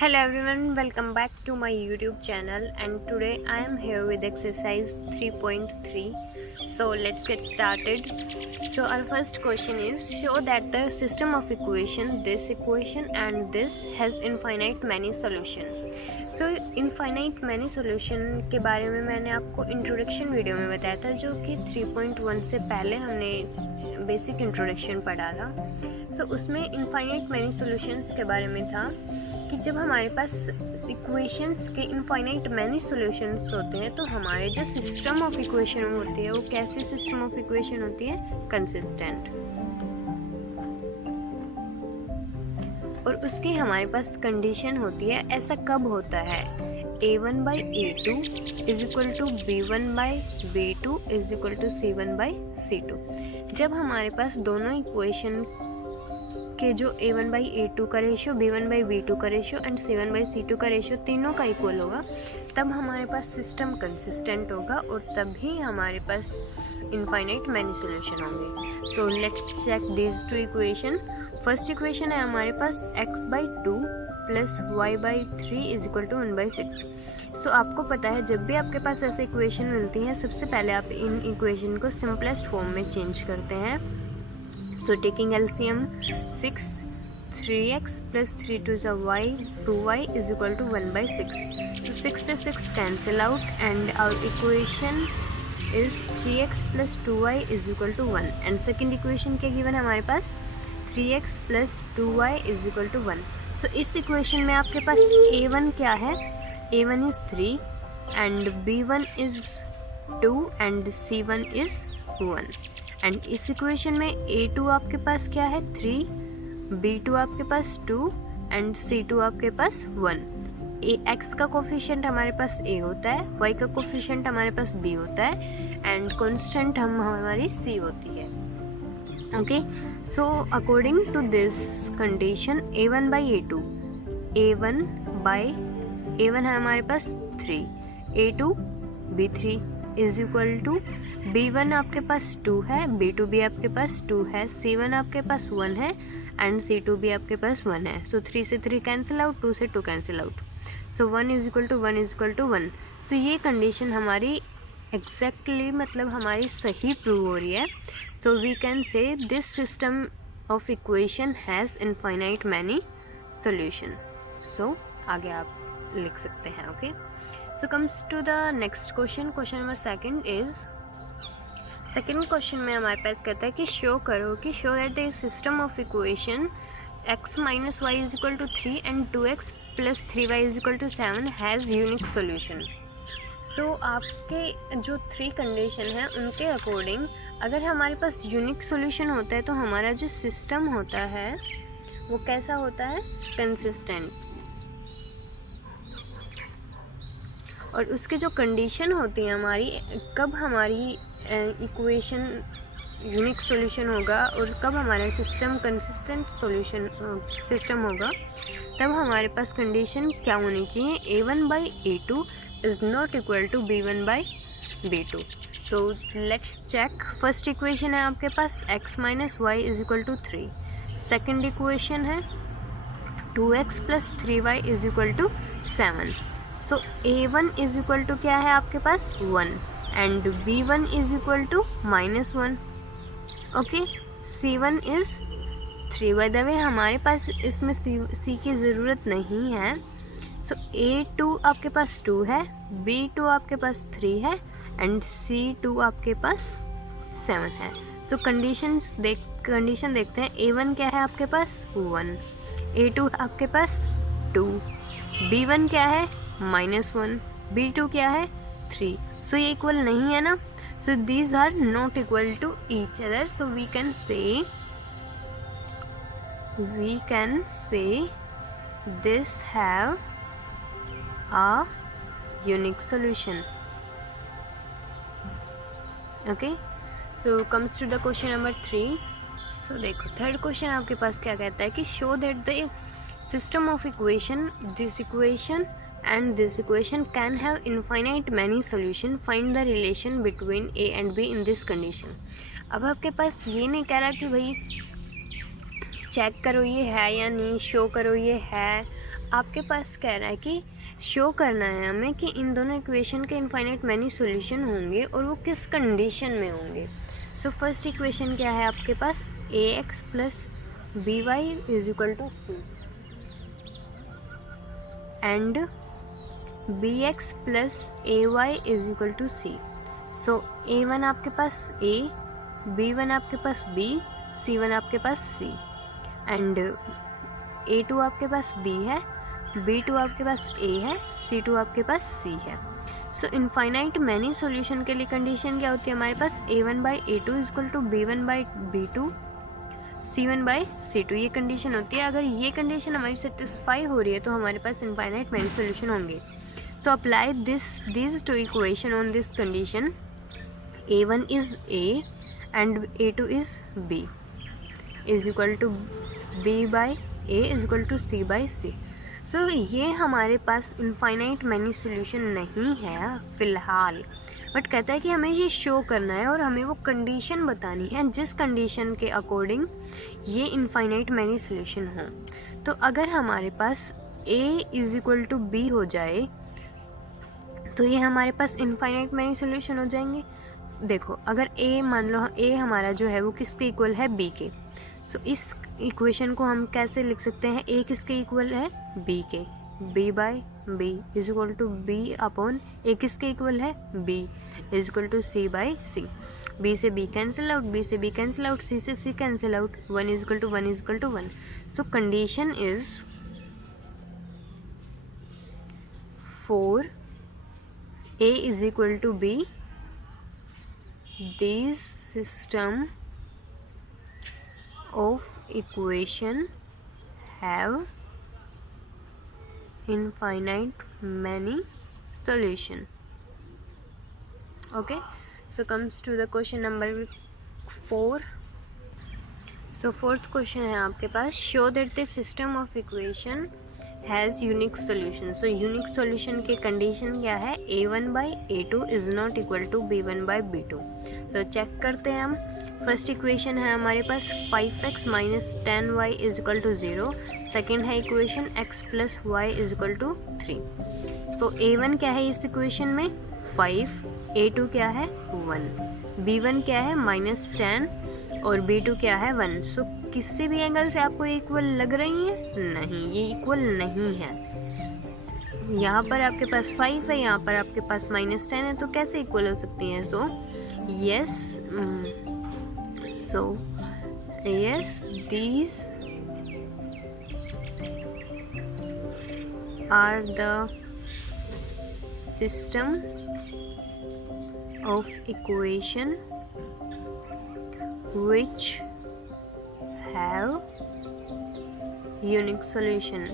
Hello everyone, welcome back to my YouTube channel, and today I am here with exercise 3.3. So let's get started. So our first question is, show that the system of equation, this equation and this has infinite many solution. So infinite many solution के बारे में मैंने आपको introduction video में बताया था, जो कि 3.1 से पहले हमने बेसिक इंट्रोडक्शन पढ़ा था. सो उसमें इनफाइनाइट मैनी सॉल्यूशंस के बारे में था कि जब हमारे पास इक्वेशंस के इनफाइनाइट मैनी सॉल्यूशंस होते हैं तो हमारे जो सिस्टम ऑफ इक्वेशन होती है वो कैसी सिस्टम ऑफ इक्वेशन होती है, कंसिस्टेंट. और उसकी हमारे पास कंडीशन होती है. ऐसा कब होता है? a1/a2 is equal to b1/b2 is equal to c1/c2. जब हमारे पास दोनों इक्वेशन के जो a1/a2 का रेशियो, b1/b2 का रेशियो एंड c1/c2 का रेशियो तीनों का इक्वल होगा, तब हमारे पास सिस्टम कंसिस्टेंट होगा और तभी हमारे पास इनफाइनाइट मैनी सॉल्यूशन होंगे. So let's check these two equation. First equation है हमारे पास x/2 plus y/3 is equal to 1/6. So आपको पता है जब भी आपके पास ऐसे इक्वेशन मिलती हैं, सबसे पहले आप इन इक्वेशन को सिंपलेस्ट फॉर्म में चेंज करते हैं. So taking LCM 6, 3x plus 3 to the y, 2y is equal to 1/6. So 6 से 6 cancel out and our equation is 3x plus 2y is equal to 1. And second equation क्या given है हमारे पास? 3x plus 2y is equal to 1. So इस equation में आपके पास a1 क्या है? a1 is 3 and b1 is 2 and c1 is 1. And इस इक्वेशन में a2 आपके पास क्या है? 3, b2 आपके पास 2 एंड c2 आपके पास 1. x का कोफिशिएंट हमारे पास a होता है, y का कोफिशिएंट हमारे पास b होता है एंड कांस्टेंट हमारी c होती है. Okay, so according to this condition a1/a2, a1 है हमारे पास 3, a2 b3 is equal to b1 आपके पास 2 है, b2 भी आपके पास 2 है, c1 आपके पास 1 है एंड c2 भी आपके पास 1 है. सो 3 से 3 कैंसिल आउट, 2 से 2 cancel out. So 1 is equal to 1 is equal to 1. तो ये कंडीशन हमारी एग्जैक्टली मतलब हमारी सही प्रूव हो रही है. So we can say this system of equation has infinite many solution. So आगे आप लिख सकते हैं. Okay, so comes to the next question. Question number second is, second question में हमारे पास कहता है कि शो करो कि show that the system of equation x minus Y is equal to 3 and 2x plus 3y is equal to 7 has unique solution. So आपके जो 3 कंडीशन हैं उनके अकॉर्डिंग अगर हमारे पास यूनिक सोल्यूशन होता है तो हमारा जो सिस्टम होता है वो कैसा होता है? कंसिस्टेंट. और उसके जो कंडीशन होती है हमारी, कब हमारी इक्वेशन यूनिक सॉल्यूशन होगा और कब हमारा सिस्टम कंसिस्टेंट सॉल्यूशन सिस्टम होगा, तब हमारे पास कंडीशन क्या होनी चाहिए? a1/a2 is not equal to b1/b2. So let's check. First equation है आपके पास x minus Y is equal to 3. Second equation है 2x plus 3y is equal to 7. सो a1 इज इक्वल टू क्या है आपके पास? 1 and b1 is equal to -1. Okay, c1 is 3. By the way हमारे पास इसमें c की ज़रूरत नहीं है. सो a2 आपके पास 2 है, b2 आपके पास 3 है एंड c2 आपके पास 7 है. सो कंडीशन देखते हैं. a1 क्या है आपके पास? 1. a2 आपके पास 2. b1 क्या है? -1. b2 क्या है? 3. सो ये इक्वल नहीं है ना. So these are not equal to each other. So we can say this have a unique solution. Okay, so comes to the question number 3. So देखो थर्ड क्वेश्चन आपके पास क्या कहता है कि show that the system of equation, this equation and this equation can have infinite many solution. Find the relation between a and b in this condition. अब आपके पास ये नहीं कह रहा कि भाई चेक करो ये है या नहीं, शो करो ये है। आपके पास कह रहा है कि शो करना है हमें कि इन दोनों इक्वेशन के इनफाइनाइट मैनी सॉल्यूशन होंगे और वो किस कंडीशन में होंगे। सो फर्स्ट इक्वेशन क्या है आपके पास, ax plus B Y is equal to C and B X plus A Y is equal to C. So a1 आपके पास a, b1 आपके पास b, c1 आपके पास c एंड a2 आपके पास b है, b2 आपके पास a है, c2 आपके पास c है। सो infinite many solution के लिए कंडीशन क्या होती है हमारे पास, a1 by a2 is equal to b1 by b2 c1 by c2, ये कंडीशन होती है। अगर ये कंडीशन हमारी सेटिस्फाई हो रही है तो हमारे पास इनफाइनाइट मैनी सॉल्यूशन होंगे। So apply these two equation on this condition, a1 is a and a2 is b is equal to b by a is equal to c by c। सो ये हमारे पास infinite many solution नहीं है फ़िलहाल, but कहता है कि हमें ये शो करना है और हमें वो कंडीशन बतानी है जिस कंडीशन के अकॉर्डिंग ये इनफाइनाइट मैनी सॉल्यूशन हो। तो अगर हमारे पास a is equal to b हो जाए तो ये हमारे पास इनफाइनाइट मैनी सॉल्यूशन हो जाएंगे। देखो अगर a मान लो a हमारा जो है वो किसके इक्वल है, b के। सो इस इक्वेशन को हम कैसे लिख सकते हैं, a किसके इक्वल है, b के, b by b is equal to b upon a किसके इक्वल है, b is equal to c by c। b से b कैंसिल आउट, b से b कैंसिल आउट, c से c cancel out, 1 is equal to 1 is equal to 1। So condition is 4 a is equal to b, these system of equation have infinite many solution। okay, so comes to the question number 4। so fourth question है आपके पास, show that the system of equation has unique solution. So unique solution की condition क्या है, a1 by a2 is not equal to b1 by b2। So check करते हैं हम। First equation है हमारे पास 5x minus 10y is equal to 0। Second है equation x plus Y is equal to 3। So a1 क्या है इस इक्वेशन में, 5, a2 क्या है 1, b1 क्या है -10 और b2 क्या है 1। सो किसी भी एंगल से आपको इक्वल लग रही है, नहीं, ये इक्वल नहीं है। यहाँ पर आपके पास 5 है, यहाँ पर आपके पास -10 है, तो कैसे इक्वल हो सकती हैं। So yes these are the system of equation which have unique solution।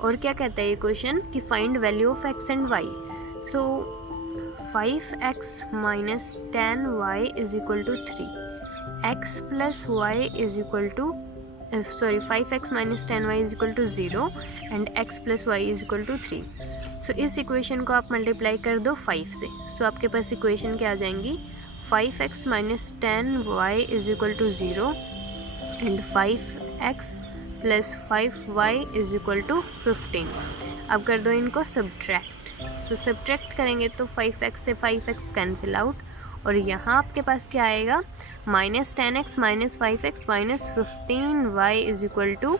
और क्या कहता है ये क्वेश्चन कि find value of x and y। So 5x minus 10y is equal to 3, x plus Y is equal to 5x minus 10y is equal to 0 and x plus Y is equal to 3। सो इस equation को आप multiply कर दो 5 से। सो आपके पास equation क्या आ जाएंगी, 5x minus 10y is equal to 0 and 5x plus 5y is equal to 15। अब कर दो इनको सब्ट्रैक्ट। सो सब्ट्रैक्ट करेंगे तो 5x से 5x कैंसिल आउट और यहाँ आपके पास क्या आएगा, -10x minus 5x minus 15y is equal to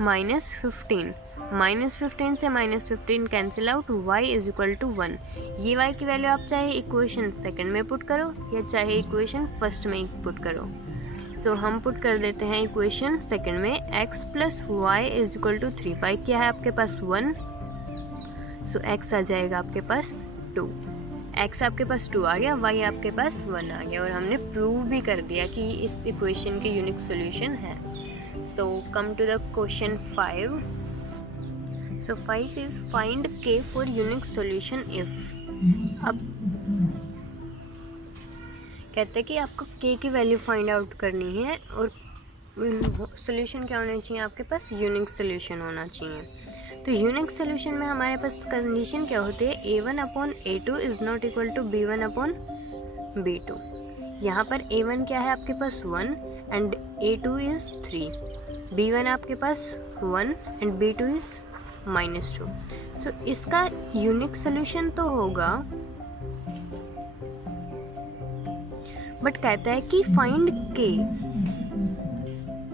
-15। -15 से -15 cancel out, y is equal to 1। ये y की वैल्यू आप चाहे इक्वेशन सेकंड में पुट करो या चाहे इक्वेशन फर्स्ट में पुट करो। सो हम पुट कर देते हैं इक्वेशन सेकंड में, x plus Y is equal to 3। y क्या है आपके पास 1, सो x आ जाएगा आपके पास 2। x आपके पास 2 आ गया, y आपके पास 1 आ गया और हमने प्रूव भी कर दिया कि इस इक्वेशन के यूनिक सोल्यूशन है। So come to the question 5। So 5 is find k for unique solution if. अब कहते हैं कि आपको k की वैल्यू फाइंड आउट करनी है और सोल्यूशन क्या होना चाहिए, आपके पास यूनिक सोल्यूशन होना चाहिए। तो यूनिक सोल्यूशन में हमारे पास कंडीशन क्या होती है, a1 upon a2 is not equal to b1 upon b2। यहाँ पर a1 क्या है आपके पास 1 एंड a2 इज 3, b1 आपके पास 1 एंड b2 इज -2। सो इसका यूनिक सोल्यूशन तो होगा, बट कहता है कि find k,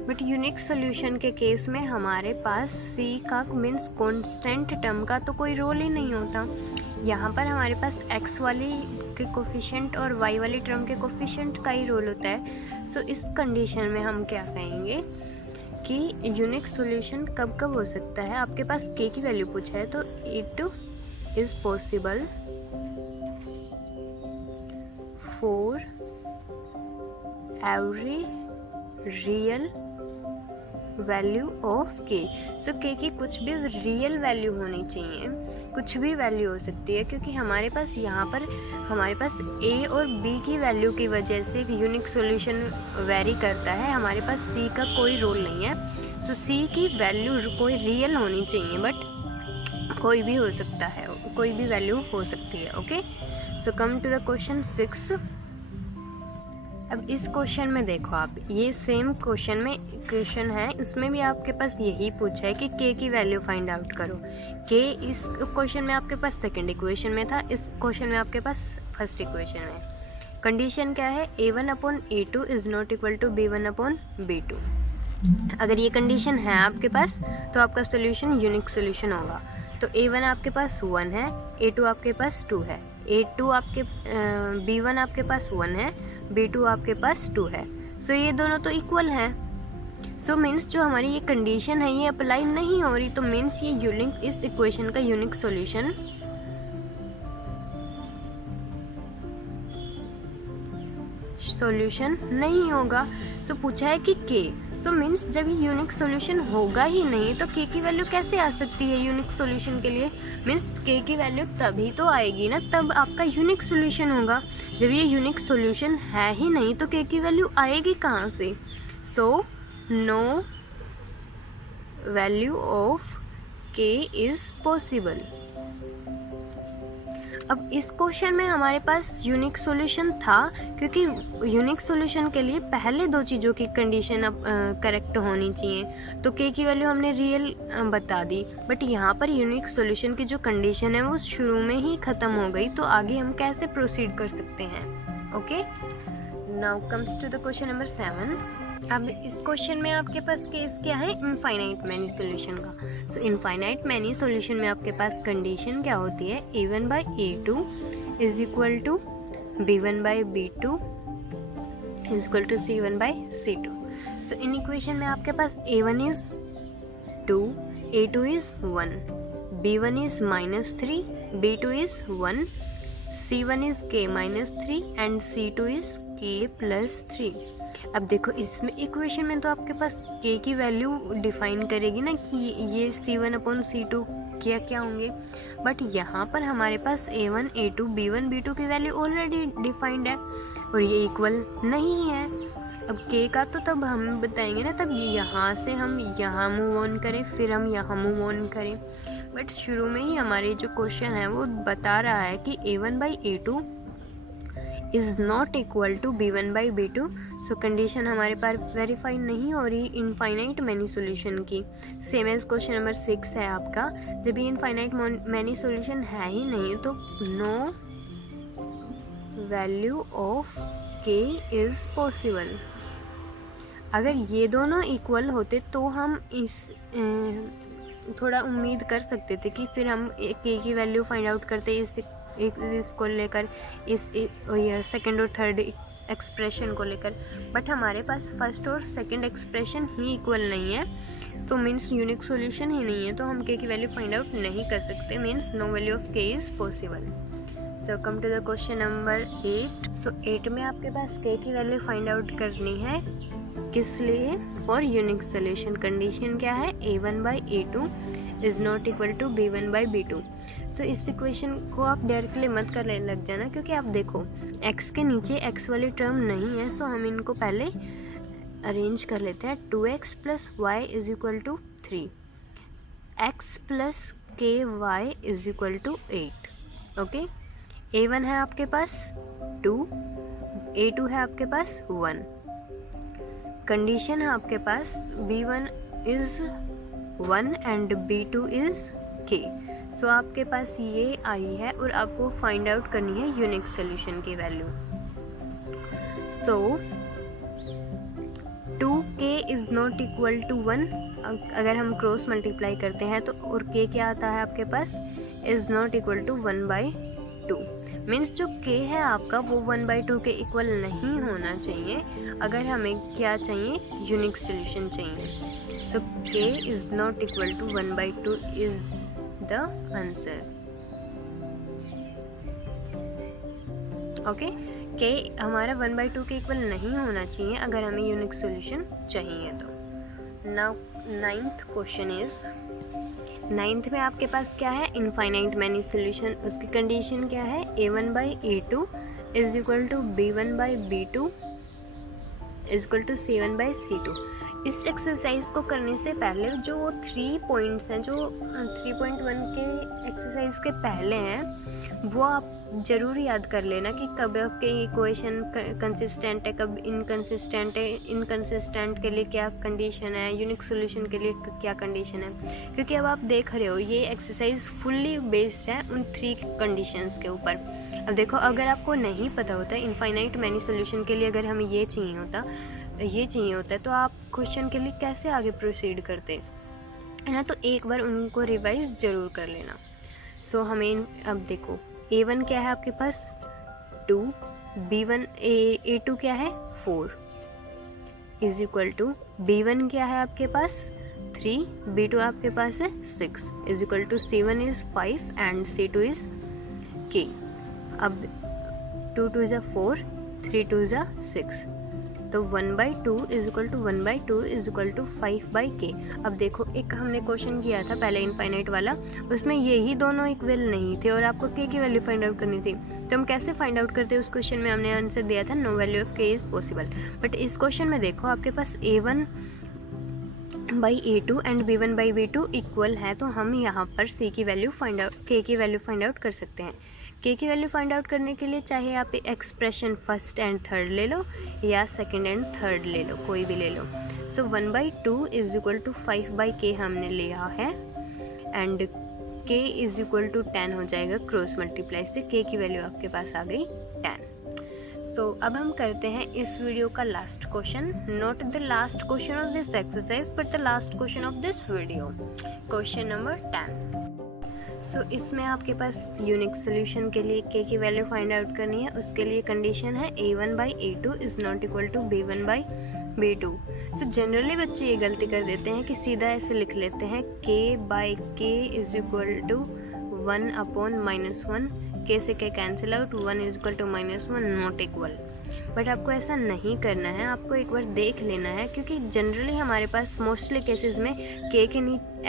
but unique solution के केस में हमारे पास c का मीन्स कांस्टेंट टर्म का तो कोई रोल ही नहीं होता। यहाँ पर हमारे पास x वाली के कोफिशिएंट और y वाली टर्म के कोफिशिएंट का ही रोल होता है। सो इस कंडीशन में हम क्या कहेंगे कि यूनिक सॉल्यूशन कब कब हो सकता है। आपके पास k की वैल्यू पूछा है तो it is possible for every real value of k। So k की कुछ भी रियल वैल्यू होनी चाहिए, कुछ भी वैल्यू हो सकती है, क्योंकि हमारे पास यहाँ पर हमारे पास a और b की वैल्यू की वजह से यूनिक सॉल्यूशन वेरी करता है। हमारे पास c का कोई रोल नहीं है। सो c की वैल्यू कोई रियल होनी चाहिए, बट कोई भी हो सकता है, कोई भी वैल्यू हो सकती है। Okay, so come to the question 6। अब इस क्वेश्चन में देखो आप, ये सेम क्वेश्चन है, इसमें भी आपके पास यही पूछा है कि k की वैल्यू फाइंड आउट करो। k इस क्वेश्चन में आपके पास सेकंड इक्वेशन में था, इस क्वेश्चन में आपके पास फर्स्ट इक्वेशन में। कंडीशन क्या है, a1/a2 is not equal to b1/b2। अगर ये कंडीशन है आपके पास तो आपका सोल्यूशन यूनिक सोल्यूशन होगा। तो a1 आपके पास 1 है, a2 आपके पास 2 है, b1 आपके पास 1 है, b2 आपके पास 2 है। सो ये दोनों तो इक्वल हैं। सो मीन्स जो हमारी ये कंडीशन है ये अप्लाई नहीं हो रही, तो मीन्स ये यूनिक, इस इक्वेशन का यूनिक सॉल्यूशन नहीं होगा। सो पूछा है कि k, सो मीन्स जब ये यूनिक सॉल्यूशन होगा ही नहीं तो k की वैल्यू कैसे आ सकती है यूनिक सॉल्यूशन के लिए। मीन्स k की वैल्यू तभी तो आएगी ना, तब आपका यूनिक सॉल्यूशन होगा। जब ये यूनिक सॉल्यूशन है ही नहीं तो k की वैल्यू आएगी कहाँ से। So no value of k is possible. अब इस क्वेश्चन में हमारे पास यूनिक सॉल्यूशन था, क्योंकि यूनिक सॉल्यूशन के लिए पहले दो चीज़ों की कंडीशन अब करेक्ट होनी चाहिए। तो k की वैल्यू हमने रियल बता दी, बट यहाँ पर यूनिक सॉल्यूशन की जो कंडीशन है वो शुरू में ही ख़त्म हो गई, तो आगे हम कैसे प्रोसीड कर सकते हैं। Okay, now comes to the question number 7। अब इस क्वेश्चन में आपके पास केस क्या है, इनफाइनाइट मैनी सॉल्यूशन का। सो इनफाइनाइट मैनी सॉल्यूशन में आपके पास कंडीशन क्या होती है, a1/a2 is equal to b1/b2 is equal to c1/c2। So इन इक्वेशन में आपके पास a1 is 2, a2 is 1, b1 is -3, b2 is 1, c1 is k-3 and c2 is k+3। अब देखो इसमें इक्वेशन में तो आपके पास k की वैल्यू डिफाइन करेगी ना कि ये c1/c2 क्या क्या होंगे, बट यहाँ पर हमारे पास a1, a2, b1, b2 की वैल्यू ऑलरेडी डिफाइंड है और ये इक्वल नहीं है। अब k का तो तब हम बताएंगे ना, तब यहाँ से हम यहाँ मूव ऑन करें, फिर हम यहाँ मूव ऑन करें, बट शुरू में ही हमारे जो क्वेश्चन है वो बता रहा है कि a1/a2 is not equal to b1/b2। So condition हमारे पास वेरीफाई नहीं हो रही इनफाइनाइट मैनी सॉल्यूशन की। सेम एज क्वेश्चन नंबर 6 है आपका, जब ये इनफाइनाइट मैनी सॉल्यूशन है ही नहीं तो no value of k is possible. अगर ये दोनों इक्वल होते तो हम इस थोड़ा उम्मीद कर सकते थे कि फिर हम k की वैल्यू फाइंड आउट करते इसको लेकर, इस सेकंड और थर्ड एक्सप्रेशन को लेकर, बट हमारे पास फर्स्ट और सेकंड एक्सप्रेशन ही इक्वल नहीं है, तो मीन्स यूनिक सॉल्यूशन ही नहीं है, तो हम k की वैल्यू फाइंड आउट नहीं कर सकते, means no value of k is possible. So come to the question number 8। So 8 में आपके पास k की वैल्यू फाइंड आउट करनी है, किस लिए, फॉर यूनिक सोल्यूशन। कंडीशन क्या है, a1/a2 is not equal to b1/b2। So इस इक्वेशन को आप डायरेक्टली मत करने लग जाना, क्योंकि आप देखो x के नीचे x वाली टर्म नहीं है, सो हम इनको पहले अरेंज कर लेते हैं। 2x + y is equal to 3, x + ky is equal to 8। Okay, a1 है आपके पास 2, A2 है आपके पास 1, कंडीशन है आपके पास B1 is 1 and B2 is K। सो आपके पास ये आई है और आपको फाइंड आउट करनी है यूनिक सोल्यूशन की value. So 2K is not equal to 1, अगर हम क्रॉस मल्टीप्लाई करते हैं तो, और K क्या आता है आपके पास, is not equal to 1/2। Means जो K है आपका वो 1/2 के इक्वल नहीं होना चाहिए, अगर हमें क्या चाहिए, यूनिक सोल्यूशन चाहिए। So K is not equal to 1/2 is the answer. Okay, K हमारा 1/2 के इक्वल नहीं होना चाहिए अगर हमें यूनिक सोल्यूशन चाहिए तो। Now 9th question is, 9th में आपके पास क्या है, इनफाइनाइट मैनी सोल्यूशन। उसकी कंडीशन क्या है, A1/A2 is equal to B1/B2 is equal to C1/C2। इस एक्सरसाइज को करने से पहले जो 3 पॉइंट्स हैं, जो 3.1 के एक्सरसाइज के पहले हैं, वो आप ज़रूर याद कर लेना कि कब आपके इक्वेशन कंसिस्टेंट है, कब इनकंसिस्टेंट है, इनकंसिस्टेंट के लिए क्या कंडीशन है, यूनिक सोल्यूशन के लिए क्या कंडीशन है। क्योंकि अब आप देख रहे हो ये एक्सरसाइज फुल्ली बेस्ड है उन 3 कंडीशंस के ऊपर। अब देखो, अगर आपको नहीं पता होता इनफाइनाइट मैनी सोल्यूशन के लिए अगर हमें ये चाहिए होता है तो आप क्वेश्चन के लिए कैसे आगे प्रोसीड करते है ना। तो एक बार उनको रिवाइज ज़रूर कर लेना। सो हमें अब देखो, A1 क्या है आपके पास 2, B1 A2 क्या है 4 इज इक्वल टू B1 क्या है आपके पास 3, B2 आपके पास है 6 is equal to C1 is 5 and C2 is K। अब 2 2 ज़ा 4, 3 2 ज़ा 6, तो 1/2 is equal to 1/2 is equal to 5/K। अब देखो, एक हमने क्वेश्चन किया था पहले इनफाइनाइट वाला, उसमें यही दोनों इक्वल नहीं थे और आपको K की वैल्यू फाइंड आउट करनी थी। तो हम कैसे फाइंड आउट करते हैं, उस क्वेश्चन में हमने आंसर दिया था no value of K is possible. But इस क्वेश्चन में देखो आपके पास A1/A2 एंड B1/B2 इक्वल है, तो हम यहाँ पर K की वैल्यू फाइंड आउट कर सकते हैं। K की वैल्यू फाइंड आउट करने के लिए चाहे आप एक्सप्रेशन फर्स्ट एंड थर्ड ले लो या सेकंड एंड थर्ड ले लो, कोई भी ले लो। So 1/2 is equal to 5/K हमने लिया है and K is equal to 10 हो जाएगा क्रॉस मल्टीप्लाई से। K की वैल्यू आपके पास आ गई 10। सो अब हम करते हैं इस वीडियो का last question, not the last question of this exercise but the last question of this video, question number 10। सो इसमें आपके पास यूनिक सोल्यूशन के लिए K की वैल्यू फाइंड आउट करनी है। उसके लिए कंडीशन है A1/A2 is not equal to B1/B2। So generally बच्चे ये गलती कर देते हैं कि सीधा ऐसे लिख लेते हैं K/K is equal to 1/-1, K से K cancel out, 1 is equal to -1 not equal. But आपको ऐसा नहीं करना है, आपको एक बार देख लेना है, क्योंकि जनरली हमारे पास मोस्टली केसेस में K के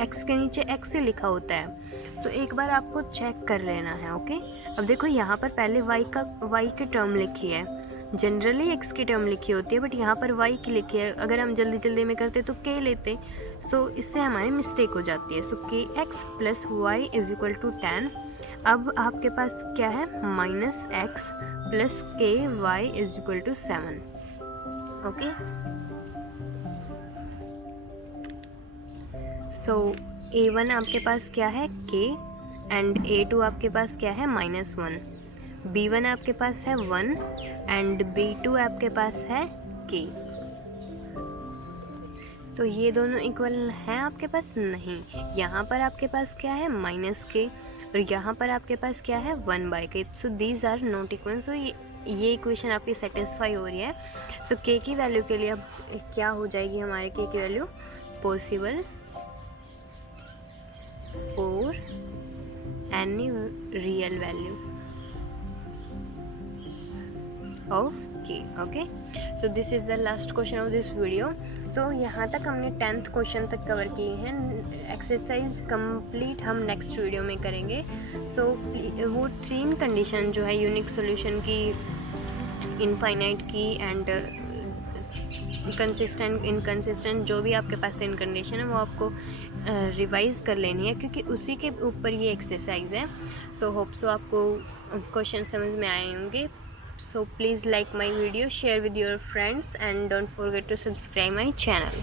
X के नीचे X ही लिखा होता है। तो एक बार आपको चेक कर लेना है। ओके, अब देखो यहाँ पर पहले Y की टर्म लिखी है, जनरली X की टर्म लिखी होती है बट यहाँ पर Y की लिखी है। अगर हम जल्दी जल्दी में करते तो K लेते, सो इससे हमारी मिस्टेक हो जाती है। So KX + Y is equal to 10। अब आपके पास क्या है, -X + KY is equal to 7। Okay, so A1 आपके पास क्या है K एंड A2 आपके पास क्या है -1, B1 आपके पास है 1 एंड B2 आपके पास है K। तो ये दोनों इक्वल हैं आपके पास नहीं, यहाँ पर आपके पास क्या है -K और यहाँ पर आपके पास क्या है 1/K। So these are not equal. So ये इक्वेशन आपकी सेटिस्फाई हो रही है। सो K की वैल्यू के लिए अब क्या हो जाएगी हमारे K की value, possible for any real value of K। okay, so this is the last question of this video। so यहाँ तक हमने 10th क्वेश्चन तक कवर किए हैं। एक्सरसाइज कंप्लीट हम नेक्स्ट वीडियो में करेंगे। so वो 3 कंडीशन जो है यूनिक सोल्यूशन की, इनफाइनाइट की एंड कंसिस्टेंट इनकंसिस्टेंट, जो भी आपके पास 3 कंडीशन है वो आपको रिवाइज कर लेनी है, क्योंकि उसी के ऊपर ये एक्सरसाइज है। सो होप सो आपको क्वेश्चन समझ में आए होंगे। So please like my video, share with your friends, and don't forget to subscribe my channel.